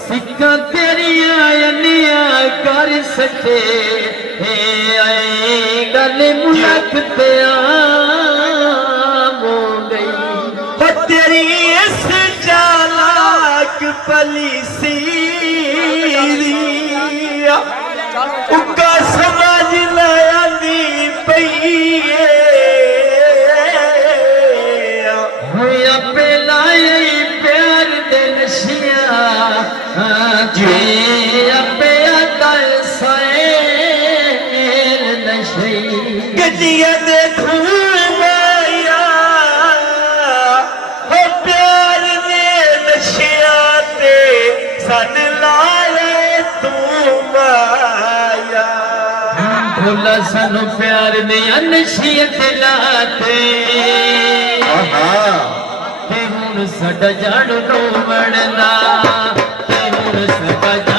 सिक्का तेरिया कर सके गल मुनक ते हो गई तेरी इस चालाक पलीसी उका समझ लाया नी पई होया पेलाए प्यार दे नशिया जे अपे आता सैल नशे गड्डिया देखूं माया हो प्यार दे नशिया ते सन लाए तू माया भोला सानू प्यार दे नशियत लाते साडा जान नो बनना साडा